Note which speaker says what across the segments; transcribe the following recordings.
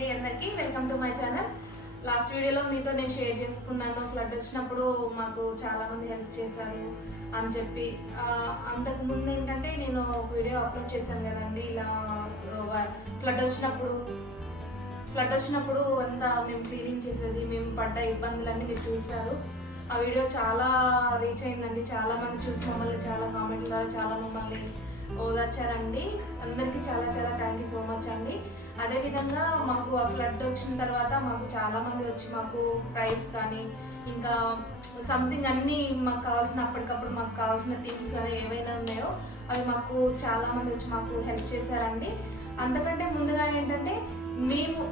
Speaker 1: అండి అందరికి. Welcome to my channel last వీడియోలో మీతో నేను షేర్ చేసుకున్నాను. ఫ్లడ్ వచ్చినప్పుడు మాకు చాలా మంది హెల్ప్ చేశారు అని చెప్పి. అంతకుముందు అంతకు ముందు ఏంటంటే నేను ఒక వీడియో అప్లోడ్ చేశాను కదండి. ఇలా ఫ్లడ్ వచ్చినప్పుడు ఫ్లడ్ వచ్చినప్పుడు అంతా మేము క్లీనింగ్ చేసేది మేము పడ్డ ఇబ్బందులన్నీ మీరు చూశారు. ఆ వీడియో చాలా రీచ్ అయిందండి. చాలా మంది చూసి మమ్మల్ని చాలా కామెంట్ ద్వారా చాలా మమ్మల్ని ఓదార్చారండి. అందరికీ చాలా చాలా థ్యాంక్ యూ సో మచ్ అండి. అదేవిధంగా మాకు ఆ ఫ్లడ్ వచ్చిన తర్వాత మాకు చాలా మంది వచ్చి మాకు ప్రైస్ కానీ ఇంకా సంథింగ్ అన్నీ మాకు కావాల్సిన అప్పటికప్పుడు మాకు కావాల్సిన థింగ్స్ ఏవైనా ఉన్నాయో అవి మాకు చాలా మంది వచ్చి మాకు హెల్ప్ చేశారండి. అంతకంటే ముందుగా ఏంటంటే మేము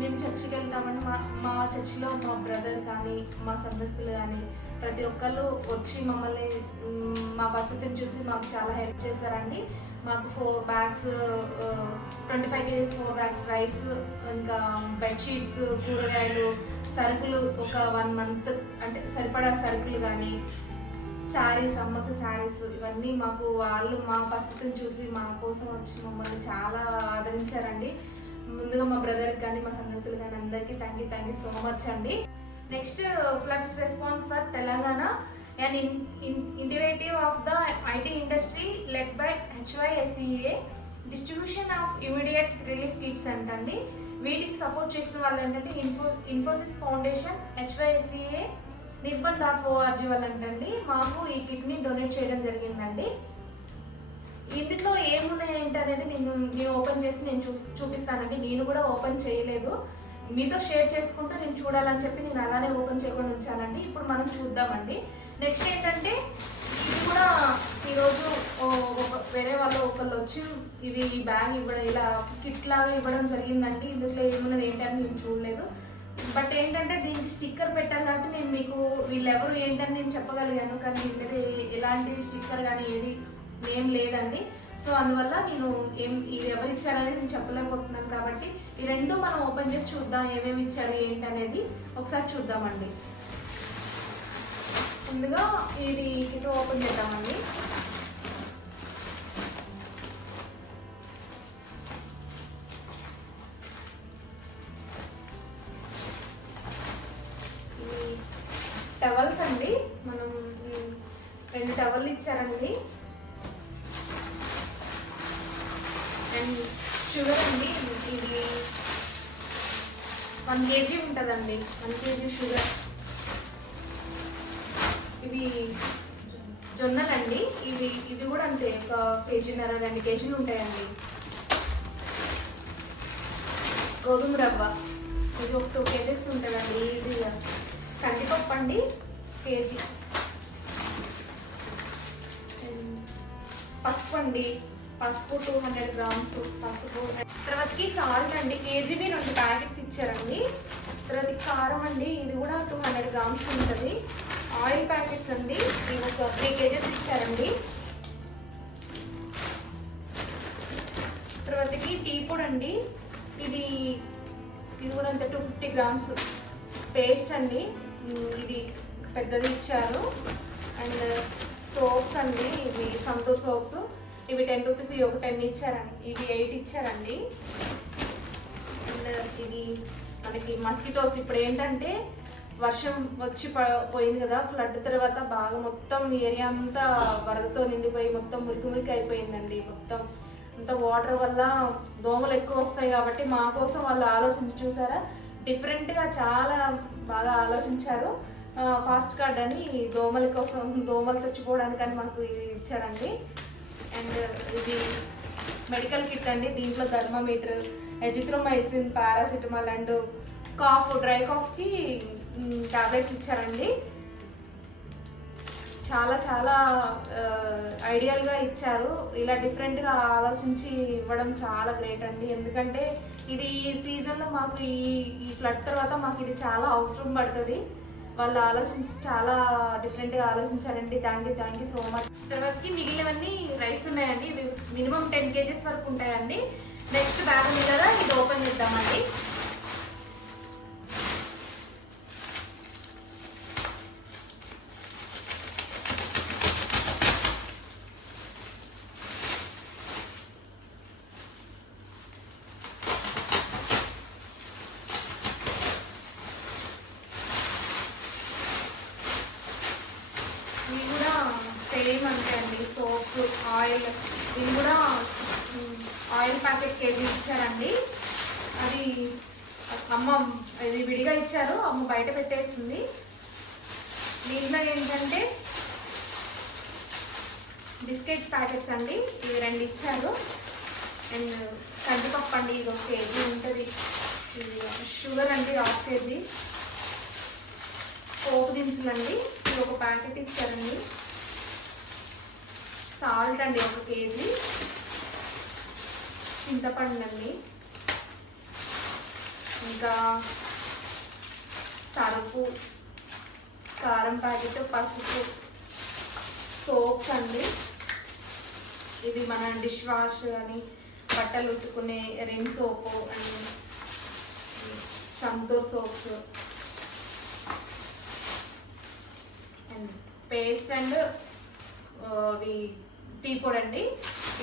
Speaker 1: మేము చర్చికి వెళ్తామని మా మా చర్చిలో మా బ్రదర్ కానీ మా సంఘస్థులు కానీ ప్రతి ఒక్కళ్ళు వచ్చి మమ్మల్ని వసతిని చూసి మాకు చాలా హెల్ప్ చేశారండి. మాకు four bags twenty five KGs four bags rice ఇంకా బెడ్షీట్స్ కూరగాయలు సరుకులు ఒక వన్ మంత్ అంటే సరిపడా సరుకులు కానీ శారీస్ అమ్మకు శారీస్ ఇవన్నీ మాకు వాళ్ళు మా పరిస్థితిని చూసి మా కోసం వచ్చి మమ్మల్ని చాలా ఆదరించారండి. ముందుగా మా బ్రదర్కి కానీ మా సంగతులు కానీ అందరికీ thank you thank you so much అండి. Next floods response for Telangana. And initiative of the IT industry led by HYSEA distribution of immediate relief kits అంటండి. వీటికి సపోర్ట్ చేసిన వాళ్ళు ఏంటంటే ఇన్ఫో ఇన్ఫోసిస్ ఫౌండేషన్ హెచ్వైఎస్ఈఏ నిర్బల్ డాట్ ఓఆర్జీ వాళ్ళు అంటండి మాకు ఈ కిట్ని డొనేట్ చేయడం జరిగిందండి. ఇందులో ఏమున్నాయి ఏంటి అనేది నేను నేను ఓపెన్ చేసి నేను చూ చూపిస్తానండి. నేను కూడా ఓపెన్ చేయలేదు. మీతో షేర్ చేసుకుంటూ నేను చూడాలని చెప్పి నేను అలానే ఓపెన్ చేయకుండా ఉంచానండి. ఇప్పుడు మనం చూద్దామండి. నెక్స్ట్ ఏంటంటే ఇది కూడా ఈరోజు ఒక- వేరే వాళ్ళు ఒకళ్ళు వచ్చి ఇవి బ్యాగ్ ఇవ్వడం ఇలా కిట్ లాగా ఇవ్వడం జరిగిందండి. ఇందులో ఏమున్నది ఏంటని నేను చూడలేదు. బట్ ఏంటంటే దీనికి స్టిక్కర్ పెట్టాలి కాబట్టి నేను మీకు వీళ్ళెవరు ఏంటని నేను చెప్పగలిగాను. కానీ దీని మీద ఎలాంటి స్టిక్కర్ కానీ ఏది ఏం లేదండి. సో అందువల్ల నేను ఏం ఇది ఎవరు ఇచ్చారనేది నేను చెప్పలేకపోతున్నాను. కాబట్టి ఈ రెండు మనం ఓపెన్ చేసి చూద్దాం ఏమేమి ఇచ్చారు ఏంటి అనేది ఒకసారి చూద్దామండి. ముందుగా ఇది కిట్ ఓపెన్ చేద్దామండి. టవల్స్ అండి. మనం రెండు టవల్ ఇచ్చారండి. అండ్ షుగర్ అండి. ఇది వన్ కేజీ ఉంటుందండి. One KG sugar. ఇవి జొన్నలండి. ఇవి ఇవి కూడా అంతే ఒక కేజీన్నర రెండు కేజీలు ఉంటాయండి. గోధుమ రవ్వ. ఇది ఒక టూ కేజీస్ ఉంటుందండి. ఇది కందిపప్పు అండి కేజీ. పసుపు అండి. పసుపు టూ హండ్రెడ్ గ్రామ్స్ పసుపు తర్వాతకి సాల్ట్ అండి. కేజీవి రెండు ప్యాకెట్స్ ఇచ్చారండి. తర్వాత కారం అండి. ఇది కూడా టూ హండ్రెడ్ గ్రామ్స్ ఉంటుంది. అండి ఇవి ఒక త్రీ కేజెస్ ఇచ్చారండి. తర్వాతకి టీ పొడి అండి ఇది ఇది కూడా అంత టూ ఫిఫ్టీ గ్రామ్స్ పేస్ట్ అండి. ఇది పెద్దది ఇచ్చారు. అండ్ సోప్స్ అండి ఇవి సంతూర్ సోప్స్. ఇవి టెన్ రూపీస్ ఇవి ఒక టెన్ ఇచ్చారండి. ఇవి ఎయిట్ ఇచ్చారండి. అండ్ ఇది మనకి మస్కిటోస్ ఇప్పుడు ఏంటంటే వర్షం వచ్చి పోయింది కదా ఫ్లడ్ తర్వాత బాగా మొత్తం ఏరియా అంతా వరదతో నిండిపోయి మొత్తం మురికి మురికి అయిపోయిందండి మొత్తం. అంత వాటర్ వల్ల దోమలు ఎక్కువ వస్తాయి కాబట్టి మా కోసం వాళ్ళు ఆలోచించి చూసారా? డిఫరెంట్గా చాలా బాగా ఆలోచించారు. ఫాస్ట్ కార్డ్ అని దోమల కోసం దోమలు చచ్చిపోవడానికి అని మాకు ఇది ఇచ్చారండి. అండ్ ఇది మెడికల్ కిట్ అండి. దీంట్లో thermometer azithromycin paracetamol and cough dry కాఫ్కి tablets ఇచ్చారండి. చాలా చాలా ఐడియల్గా ఇచ్చారు. ఇలా డిఫరెంట్గా ఆలోచించి ఇవ్వడం చాలా గ్రేట్ అండి. ఎందుకంటే ఇది ఈ సీజన్లో మాకు ఈ ఈ ఫ్లడ్ తర్వాత మాకు ఇది చాలా అవసరం పడుతుంది. వాళ్ళు ఆలోచించి చాలా డిఫరెంట్గా ఆలోచించారండి. Thank you thank you so much తర్వాతకి మిగిలినవన్నీ రైస్ ఉన్నాయండి. మినిమం టెన్ కేజెస్ వరకు ఉంటాయండి. నెక్స్ట్ బ్యాగ్ మీద కదా ఇది ఓపెన్ చేద్దామండి. సేమ్ అంతే అండి సోప్ ఆయిల్ ఇది కూడా ఆయిల్ ప్యాకెట్ కేజీ ఇచ్చారండి. అది అమ్మ ఇది విడిగా ఇచ్చారు అమ్మ బయట పెట్టేసింది. దీంట్లో ఏంటంటే బిస్కెట్స్ ప్యాకెట్స్ అండి ఇవి రెండు ఇచ్చారు. అండ్ కందిపప్పు అండి ఇది ఒక కేజీ ఉంటుంది. ఇది షుగర్ అండి హాఫ్ కేజీ. పోపు దినుసులు అండి ఇది ఒక ప్యాకెట్ ఇచ్చారండి. సాల్ట్ అండి ఒక కేజీ. చింతపండు అండి ఇంకా సరుపు కారం ప్యాకెట్ పసుపు సోప్స్ అండి. ఇవి మన డిష్ వాష్ అని బట్టలు ఉట్టుకునే Rin soap and Santoor soaps. And paste and అవి టీ పొడి అండి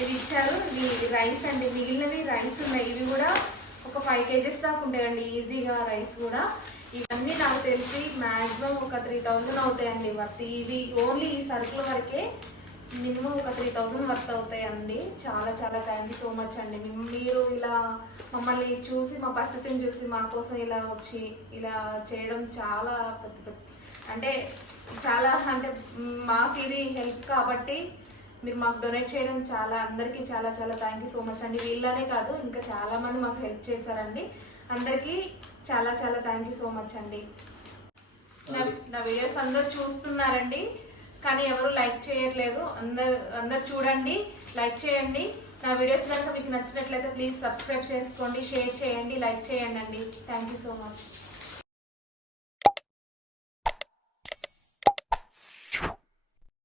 Speaker 1: ఇవి ఇచ్చారు ఇవి రైస్ అండి మిగిలినవి రైస్ ఉన్నాయి. ఇవి కూడా ఒక ఫైవ్ కేజెస్ దాకా ఉంటాయండి ఈజీగా రైస్ కూడా. ఇవన్నీ నాకు తెలిసి మ్యాక్సిమం ఒక త్రీ థౌజండ్ అవుతాయండి వర్త్. ఇవి ఓన్లీ ఈ సరుకుల వరకే మినిమం ఒక త్రీ థౌజండ్ వర్త్ అవుతాయండి. చాలా చాలా థ్యాంక్ యూ సో మచ్ అండి. మీరు ఇలా మమ్మల్ని చూసి మా పరిస్థితిని చూసి మా కోసం ఇలా వచ్చి ఇలా చేయడం చాలా పెద్ద- అంటే చాలా అంటే మాకు ఇది హెల్ప్ కాబట్టి మీరు మాకు డొనేట్ చేయడం చాలా అందరికీ చాలా చాలా థ్యాంక్ యూ సో మచ్ అండి. వీళ్ళనే కాదు ఇంకా చాలా మంది మాకు హెల్ప్ చేశారండి. అందరికీ చాలా చాలా థ్యాంక్ యూ సో మచ్ అండి. నా నా వీడియోస్ అందరు చూస్తున్నారండి కానీ ఎవరు లైక్ చేయట్లేదు. అందరు అందరు చూడండి లైక్ చేయండి. నా వీడియోస్ కనుక మీకు నచ్చినట్లయితే ప్లీజ్ సబ్స్క్రైబ్ చేసుకోండి షేర్ చేయండి లైక్ చేయండి అండి. Thank you so much